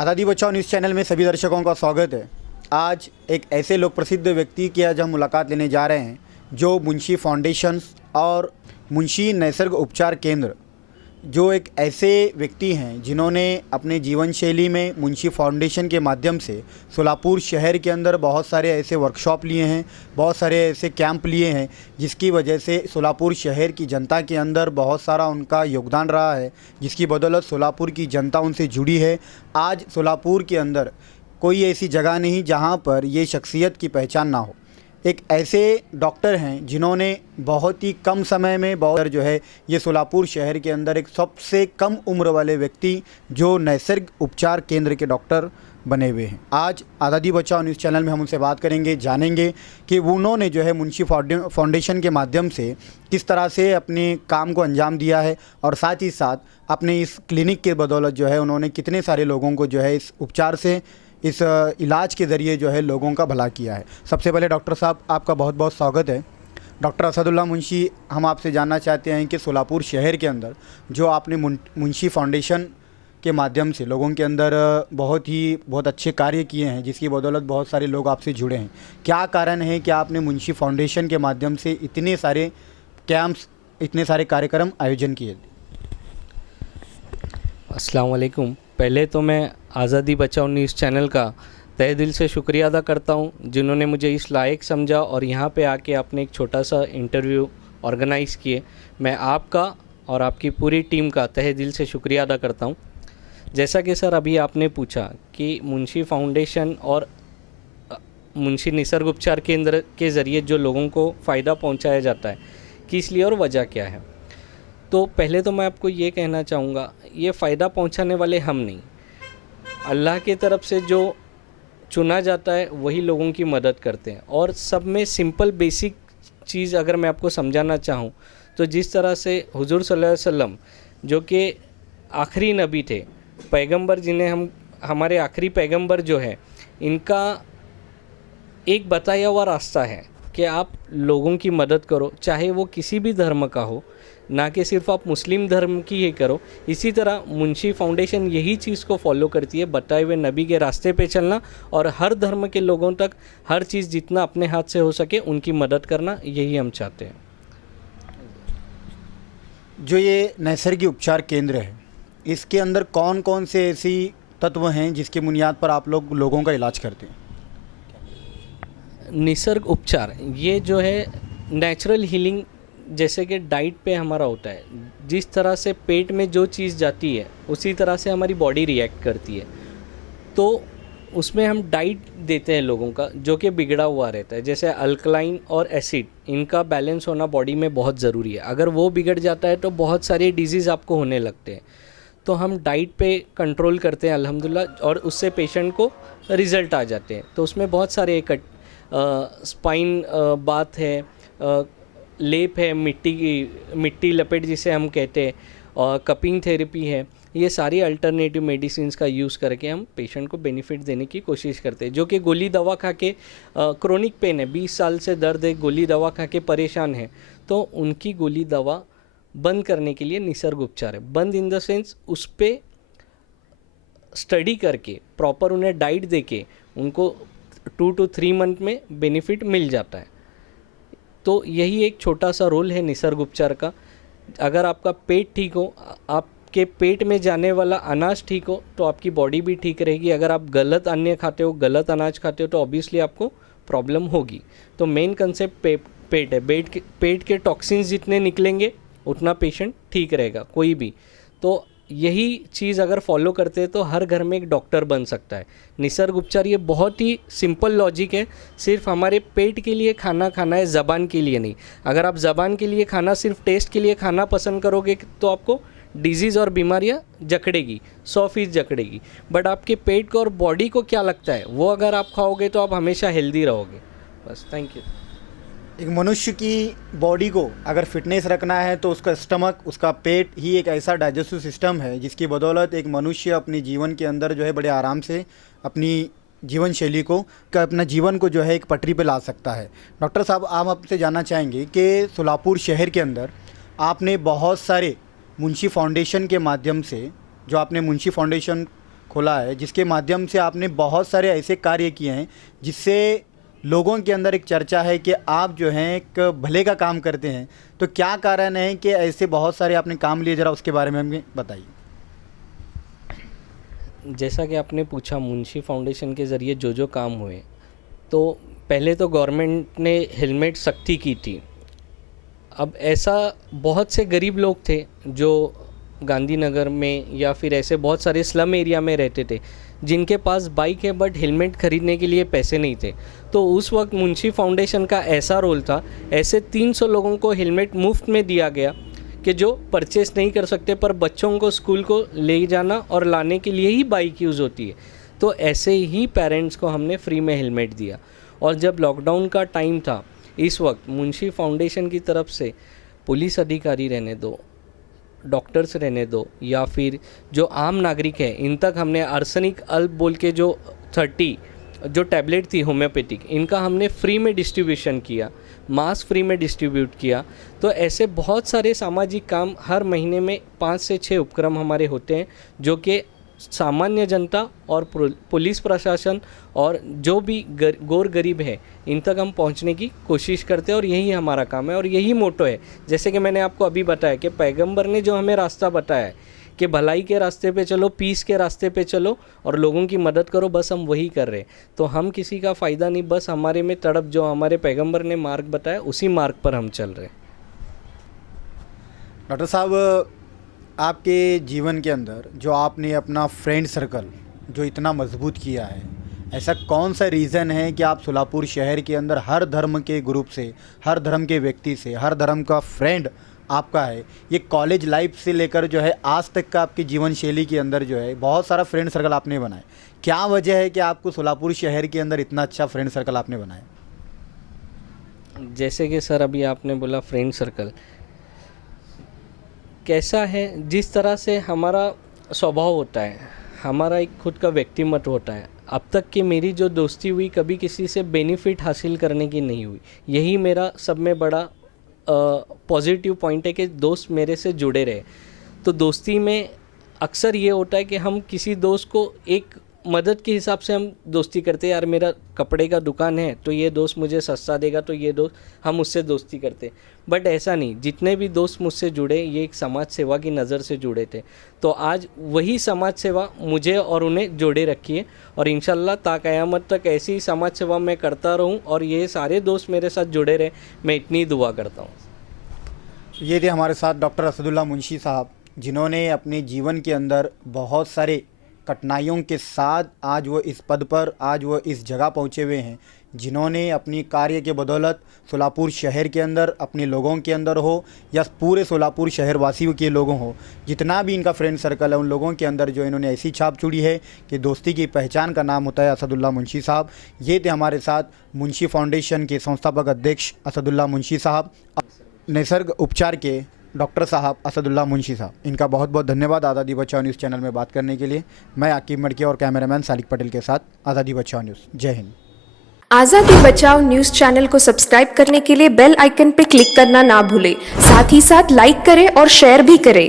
आज़ादी बचाओ news channel में सभी दर्शकों का स्वागत है। आज एक ऐसे लोक प्रसिद्ध व्यक्ति की आज हम मुलाकात लेने जा रहे हैं जो मुंशी फाउंडेशन और मुंशी निसर्ग उपचार केंद्र, जो एक ऐसे व्यक्ति हैं जिन्होंने अपने जीवन शैली में मुंशी फाउंडेशन के माध्यम से सोलापुर शहर के अंदर बहुत सारे ऐसे वर्कशॉप लिए हैं, बहुत सारे ऐसे कैंप लिए हैं, जिसकी वजह से सोलापुर शहर की जनता के अंदर बहुत सारा उनका योगदान रहा है, जिसकी बदौलत सोलापुर की जनता उनसे जुड़ी है। आज सोलापुर के अंदर कोई ऐसी जगह नहीं जहां पर ये शख्सियत की पहचान ना हो। एक ऐसे डॉक्टर हैं जिन्होंने बहुत ही कम समय में बहुत जो है ये सोलापुर शहर के अंदर एक सबसे कम उम्र वाले व्यक्ति जो नैसर्गिक उपचार केंद्र के डॉक्टर बने हुए हैं। आज आज़ादी बचाओ न्यूज़ चैनल में हम उनसे बात करेंगे, जानेंगे कि उन्होंने जो है मुंशी फाउंडेशन के माध्यम से किस तरह से अपने काम को अंजाम दिया है और साथ ही साथ अपने इस क्लिनिक के बदौलत जो है उन्होंने कितने सारे लोगों को जो है इस उपचार से, इस इलाज के ज़रिए जो है लोगों का भला किया है। सबसे पहले डॉक्टर साहब, आपका बहुत बहुत स्वागत है। डॉक्टर असदुल्ला मुंशी, हम आपसे जानना चाहते हैं कि सोलापुर शहर के अंदर जो आपने मुंशी फाउंडेशन के माध्यम से लोगों के अंदर बहुत अच्छे कार्य किए हैं, जिसकी बदौलत बहुत सारे लोग आपसे जुड़े हैं, क्या कारण है कि आपने मुंशी फाउंडेशन के माध्यम से इतने सारे कैंप्स, इतने सारे कार्यक्रम आयोजन किए? अस्सलाम वालेकुम। पहले तो मैं आज़ादी बचाओ न्यूज़ चैनल का तहे दिल से शुक्रिया अदा करता हूं, जिन्होंने मुझे इस लायक समझा और यहां पे आके आपने एक छोटा सा इंटरव्यू ऑर्गेनाइज़ किए। मैं आपका और आपकी पूरी टीम का तहे दिल से शुक्रिया अदा करता हूं। जैसा कि सर अभी आपने पूछा कि मुंशी फाउंडेशन और मुंशी निसर्ग उपचार केंद्र के ज़रिए जो लोगों को फ़ायदा पहुँचाया जाता है, किस लिए और वजह क्या है। तो पहले तो मैं आपको ये कहना चाहूँगा, ये फ़ायदा पहुँचाने वाले हम नहीं, अल्लाह की तरफ से जो चुना जाता है वही लोगों की मदद करते हैं। और सब में सिंपल बेसिक चीज़ अगर मैं आपको समझाना चाहूँ तो जिस तरह से हुजूर सल्लल्लाहु अलैहि वसल्लम जो कि आखिरी नबी थे, पैगंबर, जिन्हें हम हमारे आखिरी पैगंबर जो है, इनका एक बताया हुआ रास्ता है कि आप लोगों की मदद करो, चाहे वो किसी भी धर्म का हो, ना कि सिर्फ आप मुस्लिम धर्म की ही करो। इसी तरह मुंशी फाउंडेशन यही चीज़ को फॉलो करती है, बताए हुए नबी के रास्ते पे चलना और हर धर्म के लोगों तक हर चीज़ जितना अपने हाथ से हो सके उनकी मदद करना, यही हम चाहते हैं। जो ये नैसर्गिक उपचार केंद्र है, इसके अंदर कौन कौन से ऐसी तत्व हैं जिसकी बुनियाद पर आप लोग लोगों का इलाज करते हैं? निसर्ग उपचार ये जो है नेचुरल हीलिंग, जैसे कि डाइट पे हमारा होता है, जिस तरह से पेट में जो चीज़ जाती है उसी तरह से हमारी बॉडी रिएक्ट करती है। तो उसमें हम डाइट देते हैं लोगों का जो कि बिगड़ा हुआ रहता है, जैसे अल्कलाइन और एसिड, इनका बैलेंस होना बॉडी में बहुत ज़रूरी है। अगर वो बिगड़ जाता है तो बहुत सारे डिजीज़ आपको होने लगते हैं। तो हम डाइट पे कंट्रोल करते हैं अल्हम्दुलिल्लाह, और उससे पेशेंट को रिज़ल्ट आ जाते हैं। तो उसमें बहुत सारे स्पाइन बात है, लेप है, मिट्टी लपेट जिसे हम कहते हैं, और कपिंग थेरेपी है। ये सारी अल्टरनेटिव मेडिसिन का यूज़ करके हम पेशेंट को बेनिफिट देने की कोशिश करते हैं। जो कि गोली दवा खा के क्रोनिक पेन है, 20 साल से दर्द है, गोली दवा खा के परेशान है, तो उनकी गोली दवा बंद करने के लिए निसर्ग उपचार है। बंद इन द सेंस उस पर स्टडी करके प्रॉपर उन्हें डाइट दे के उनको 2 to 3 मंथ में बेनिफिट मिल जाता है। तो यही एक छोटा सा रोल है निसर्ग उपचार का। अगर आपका पेट ठीक हो, आपके पेट में जाने वाला अनाज ठीक हो, तो आपकी बॉडी भी ठीक रहेगी। अगर आप गलत अन्न खाते हो, गलत अनाज खाते हो, तो ऑब्वियसली आपको प्रॉब्लम होगी। तो मेन कंसेप्ट पेट है। पेट के टॉक्सिन्स जितने निकलेंगे उतना पेशेंट ठीक रहेगा, कोई भी। तो यही चीज़ अगर फॉलो करते हैं तो हर घर में एक डॉक्टर बन सकता है। निसर्ग उपचार ये बहुत ही सिंपल लॉजिक है, सिर्फ हमारे पेट के लिए खाना खाना है, ज़बान के लिए नहीं। अगर आप ज़बान के लिए खाना, सिर्फ टेस्ट के लिए खाना पसंद करोगे तो आपको डिजीज़ और बीमारियां जकड़ेगी, 100% जकड़ेगी। बट आपके पेट को और बॉडी को क्या लगता है, वो अगर आप खाओगे तो आप हमेशा हेल्दी रहोगे। बस, थैंक यू। एक मनुष्य की बॉडी को अगर फिटनेस रखना है तो उसका स्टमक, उसका पेट ही एक ऐसा डाइजेस्टिव सिस्टम है जिसकी बदौलत एक मनुष्य अपने जीवन के अंदर जो है बड़े आराम से अपनी जीवन शैली को, अपना जीवन को जो है एक पटरी पे ला सकता है। डॉक्टर साहब, आप आपसे जानना चाहेंगे कि सोलापुर शहर के अंदर आपने बहुत सारे मुंशी फाउंडेशन के माध्यम से, जो आपने मुंशी फाउंडेशन खोला है जिसके माध्यम से आपने बहुत सारे ऐसे कार्य किए हैं जिससे लोगों के अंदर एक चर्चा है कि आप जो हैं एक भले का काम करते हैं। तो क्या कारण है कि ऐसे बहुत सारे आपने काम लिए, ज़रा उसके बारे में हमें बताइए। जैसा कि आपने पूछा, मुंशी फाउंडेशन के ज़रिए जो जो काम हुए, तो पहले तो गवर्नमेंट ने हेलमेट सख्ती की थी। अब ऐसा बहुत से गरीब लोग थे जो गांधीनगर में या फिर ऐसे बहुत सारे स्लम एरिया में रहते थे जिनके पास बाइक है बट हेलमेट ख़रीदने के लिए पैसे नहीं थे। तो उस वक्त मुंशी फाउंडेशन का ऐसा रोल था, ऐसे 300 लोगों को हेलमेट मुफ्त में दिया गया कि जो परचेस नहीं कर सकते पर बच्चों को स्कूल को ले जाना और लाने के लिए ही बाइक यूज़ होती है। तो ऐसे ही पेरेंट्स को हमने फ्री में हेलमेट दिया। और जब लॉकडाउन का टाइम था, इस वक्त मुंशी फाउंडेशन की तरफ से पुलिस अधिकारी रहने दो, डॉक्टर्स रहने दो, या फिर जो आम नागरिक है, इन तक हमने आर्सेनिक अल्प बोल के जो 30 जो टैबलेट थी होम्योपैथिक, इनका हमने फ्री में डिस्ट्रीब्यूशन किया, मास्क फ्री में डिस्ट्रीब्यूट किया। तो ऐसे बहुत सारे सामाजिक काम हर महीने में 5 से 6 उपक्रम हमारे होते हैं जो कि सामान्य जनता और पुलिस प्रशासन और जो भी गौर गरीब है इन तक हम पहुंचने की कोशिश करते हैं। और यही हमारा काम है और यही मोटो है। जैसे कि मैंने आपको अभी बताया कि पैगंबर ने जो हमें रास्ता बताया है कि भलाई के रास्ते पे चलो, पीस के रास्ते पे चलो और लोगों की मदद करो, बस हम वही कर रहे हैं। तो हम किसी का फ़ायदा नहीं, बस हमारे में तड़प, जो हमारे पैगंबर ने मार्ग बताया उसी मार्ग पर हम चल रहे हैं। डॉक्टर साहब, आपके जीवन के अंदर जो आपने अपना फ्रेंड सर्कल जो इतना मजबूत किया है, ऐसा कौन सा रीज़न है कि आप सोलापुर शहर के अंदर हर धर्म के ग्रुप से, हर धर्म के व्यक्ति से, हर धर्म का फ्रेंड आपका है? ये कॉलेज लाइफ से लेकर जो है आज तक का आपकी जीवन शैली के अंदर जो है बहुत सारा फ्रेंड सर्कल आपने बनाए। क्या वजह है कि आपको सोलापुर शहर के अंदर इतना अच्छा फ्रेंड सर्कल आपने बनाया? जैसे कि सर अभी आपने बोला फ्रेंड सर्कल कैसा है, जिस तरह से हमारा स्वभाव होता है, हमारा एक खुद का व्यक्तिमत्व होता है। अब तक की मेरी जो दोस्ती हुई कभी किसी से बेनिफिट हासिल करने की नहीं हुई। यही मेरा सब में बड़ा पॉजिटिव पॉइंट है कि दोस्त मेरे से जुड़े रहे। तो दोस्ती में अक्सर ये होता है कि हम किसी दोस्त को एक मदद के हिसाब से हम दोस्ती करते हैं। यार मेरा कपड़े का दुकान है तो ये दोस्त मुझे सस्ता देगा, तो ये दोस्त, हम उससे दोस्ती करते। बट ऐसा नहीं, जितने भी दोस्त मुझसे जुड़े ये एक समाज सेवा की नज़र से जुड़े थे। तो आज वही समाज सेवा मुझे और उन्हें जोड़े रखी है और इंशाल्लाह ता क़यामत तक ऐसी समाज सेवा मैं करता रहूं और ये सारे दोस्त मेरे साथ जुड़े रहे, मैं इतनी दुआ करता हूँ। ये थे हमारे साथ डॉक्टर असदुल्ला मुंशी साहब, जिन्होंने अपने जीवन के अंदर बहुत सारे कठिनाइयों के साथ आज वो इस पद पर, आज वो इस जगह पहुँचे हुए हैं, जिन्होंने अपनी कार्य के बदौलत सोलापुर शहर के अंदर, अपने लोगों के अंदर हो या पूरे सोलापुर शहर वासियों के लोगों हो, जितना भी इनका फ्रेंड सर्कल है उन लोगों के अंदर जो इन्होंने ऐसी छाप छोड़ी है कि दोस्ती की पहचान का नाम होता है असदुल्ला मुंशी साहब। ये थे हमारे साथ मुंशी फाउंडेशन के संस्थापक अध्यक्ष असदुल्ला मुंशी साहब, निसर्ग उपचार के डॉक्टर साहब असदुल्ला मुंशी साहब। इनका बहुत बहुत धन्यवाद आज़ादी बचाओ न्यूज़ चैनल में बात करने के लिए। मैं आकिब मड़के और कैमरामैन सालिक पटेल के साथ, आज़ादी बचाओ न्यूज़। जय हिंद। आज़ादी बचाओ न्यूज़ चैनल को सब्सक्राइब करने के लिए बेल आइकन पर क्लिक करना ना भूलें। साथ ही साथ लाइक करें और शेयर भी करें।